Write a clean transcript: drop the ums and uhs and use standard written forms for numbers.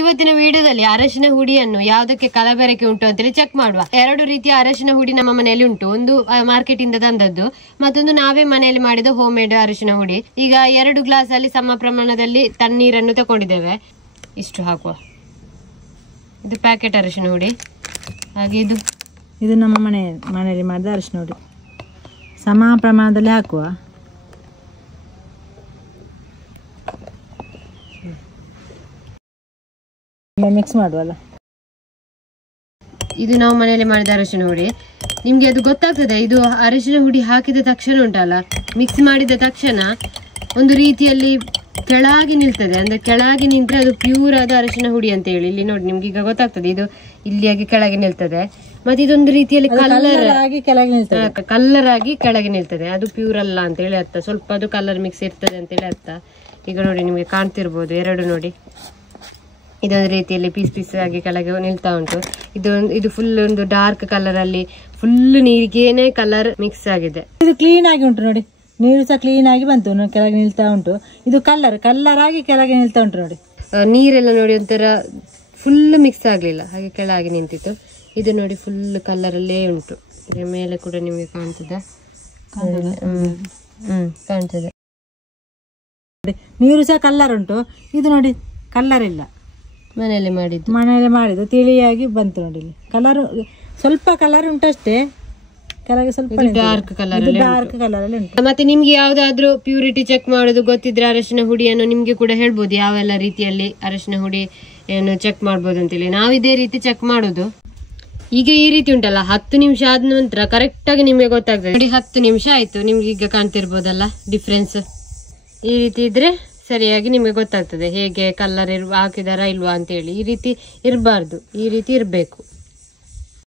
ಇವತ್ತಿನ ವಿಡಿಯೋದಲ್ಲಿ ಅರಶಿನ ಹುಡಿಯನ್ನು ಯಾವುದಕ್ಕೆ ಕಲಬೆರಕೆ ಉಂಟು ಅಂತೇಳಿ ಚೆಕ್ ಮಾಡುವ. 2 ರೀತಿಯ ಅರಶಿನ ಹುಡಿ ನಮ್ಮ ಮನೆಯಲ್ಲಿ ಉಂಟು. ಒಂದು ಮಾರ್ಕೆಟ್ ಇಂದ ತಂದದ್ದು, ಮತ್ತೊಂದು ನಾವೇ ಮನೆಯಲ್ಲಿ ಮಾಡಿದ ಹೋಮ್ ಮೇಡ್ ಅರಶಿನ ಹುಡಿ. ಈಗ 2 ಗ್ಲಾಸ್ ಅಲ್ಲಿ ಸಮ ಪ್ರಮಾಣದಲ್ಲಿ ತಣ್ಣೀರನ್ನು ತಗೊಂಡಿದ್ದೇವೆ. ಇಷ್ಟು ಹಾಕುವ. ಇದು ಪ್ಯಾಕೆಟ್ ಅರಶಿನ ಹುಡಿ. ಹಾಗೆ ಇದು ನಮ್ಮ ಮನೆಯಲ್ಲಿ ಮಾಡಿದ ಅರಶಿನ ಹುಡಿ. ಸಮ ಪ್ರಮಾಣದಲ್ಲಿ ಹಾಕುವ. ಮಿಕ್ಸ್ ಮಾಡುವಲ್ಲ. ಇದು ನಾವು ಮನೆಯಲ್ಲಿ ಮಾಡಿದ ಅರಶಿನ ಹುಡಿ. ನಿಮ್ಗೆ ಅದು ಗೊತ್ತಾಗ್ತದೆ. ಇದು ಅರಶಿನ ಹುಡಿ ಹಾಕಿದ ತಕ್ಷಣ ಉಂಟಲ್ಲ, ಮಿಕ್ಸ್ ಮಾಡಿದ ತಕ್ಷಣ ಒಂದು ರೀತಿಯಲ್ಲಿ ಕೆಳಗೆ ನಿಲ್ತದೆ. ಅಂದ್ರೆ ಕೆಳಗೆ ನಿಂತ್ರೆ ಅದು ಪ್ಯೂರ್ ಆದ ಅರಶಿನ ಹುಡಿ ಅಂತ ಹೇಳಿ. ಇಲ್ಲಿ ನೋಡಿ, ನಿಮ್ಗೆ ಈಗ ಗೊತ್ತಾಗ್ತದೆ. ಇದು ಇಲ್ಲಿಯಾಗಿ ಕೆಳಗೆ ನಿಲ್ತದೆ. ಮತ್ತೆ ಇದೊಂದು ರೀತಿಯಲ್ಲಿ ಕಲ್ಲರ್ ಆಗಿ ಕೆಳಗೆ ನಿಲ್ತದೆ. ಅದು ಪ್ಯೂರ್ ಅಲ್ಲ ಅಂತ ಹೇಳಿ ಅರ್ಥ. ಸ್ವಲ್ಪ ಅದು ಕಲರ್ ಮಿಕ್ಸ್ ಇರ್ತದೆ ಅಂತ ಹೇಳಿ ಅರ್ಥ. ಈಗ ನೋಡಿ, ನಿಮ್ಗೆ ಕಾಣ್ತಿರ್ಬೋದು 2 ನೋಡಿ. ಇದೊಂದು ರೀತಿಯಲ್ಲಿ ಪೀಸ್ ಆಗಿ ಕೆಳಗೆ ನಿಲ್ತಾ ಉಂಟು. ಇದು ಫುಲ್ ಒಂದು ಡಾರ್ಕ್ ಕಲರ್ ಅಲ್ಲಿ ಫುಲ್ ನೀರಿಗೇನೆ ಕಲರ್ ಮಿಕ್ಸ್ ಆಗಿದೆ. ಇದು ಕ್ಲೀನ್ ಆಗಿ ಉಂಟು ನೋಡಿ. ನೀರು ಸಹ ಕ್ಲೀನ್ ಆಗಿ ಬಂತು, ಕೆಳಗೆ ನಿಲ್ತಾ ಉಂಟು. ಇದು ಕಲ್ಲರ್ ಆಗಿ ಕೆಳಗೆ ನಿಲ್ತಾ ಉಂಟು ನೋಡಿ. ನೀರೆಲ್ಲ ನೋಡಿ ಒಂಥರ ಫುಲ್ ಮಿಕ್ಸ್ ಆಗ್ಲಿಲ್ಲ, ಹಾಗೆ ಕೆಳಗೆ ನಿಂತಿತ್ತು. ಇದು ನೋಡಿ ಫುಲ್ ಕಲರ್ ಅಲ್ಲೇ ಉಂಟು. ಇದ್ರ ಮೇಲೆ ಕೂಡ ನಿಮಗೆ ಕಾಣ್ತದೆ. ಕಾಣ್ತದೆ. ನೀರು ಸಹ ಕಲ್ಲರ್ ಉಂಟು. ಇದು ನೋಡಿ ಕಲ್ಲರ್ ಇಲ್ಲ. ಮನೆಯಲ್ಲಿ ಮಾಡಿದ್ದು ತಿಳಿಯಾಗಿ ಬಂತು ನೋಡಿ. ಇಲ್ಲಿ ಕಲರ್ ಸ್ವಲ್ಪ ಕಲರ್ ಉಂಟಷ್ಟೇ. ಕೆಳಗೆ ಸ್ವಲ್ಪ ಡಾರ್ಕ್ ಕಲರ್ ಅಲ್ಲಿ ಉಂಟು. ಮತ್ತೆ ನಿಮ್ಗೆ ಯಾವ್ದಾದ್ರು ಪ್ಯೂರಿಟಿ ಚೆಕ್ ಮಾಡೋದು ಗೊತ್ತಿದ್ರೆ ಅರಶಿನ ಹುಡಿಯನ್ನು ನಿಮ್ಗೆ ಕೂಡ ಹೇಳ್ಬೋದು, ಯಾವೆಲ್ಲ ರೀತಿಯಲ್ಲಿ ಅರಶಿನ ಹುಡಿ ಏನು ಚೆಕ್ ಮಾಡ್ಬೋದು ಅಂತೇಳಿ. ನಾವು ಇದೇ ರೀತಿ ಚೆಕ್ ಮಾಡೋದು. ಈಗ ಈ ರೀತಿ ಉಂಟಲ್ಲ, 10 ನಿಮಿಷ ಆದ ನಂತರ ಕರೆಕ್ಟ್ ಆಗಿ ನಿಮ್ಗೆ ಗೊತ್ತಾಗ್ತದೆ. ನೋಡಿ 10 ನಿಮಿಷ ಆಯ್ತು. ನಿಮ್ಗೆ ಈಗ ಕಾಣ್ತಿರ್ಬೋದಲ್ಲ ಡಿಫ್ರೆನ್ಸ್. ಈ ರೀತಿ ಇದ್ರೆ ಸರಿಯಾಗಿ ನಿಮ್ಗೆ ಗೊತ್ತಾಗ್ತದೆ ಹೇಗೆ ಕಲರ್ ಹಾಕಿದಾರ ಇಲ್ವಾ ಅಂತೇಳಿ. ಈ ರೀತಿ ಇರಬಾರ್ದು, ಈ ರೀತಿ ಇರಬೇಕು.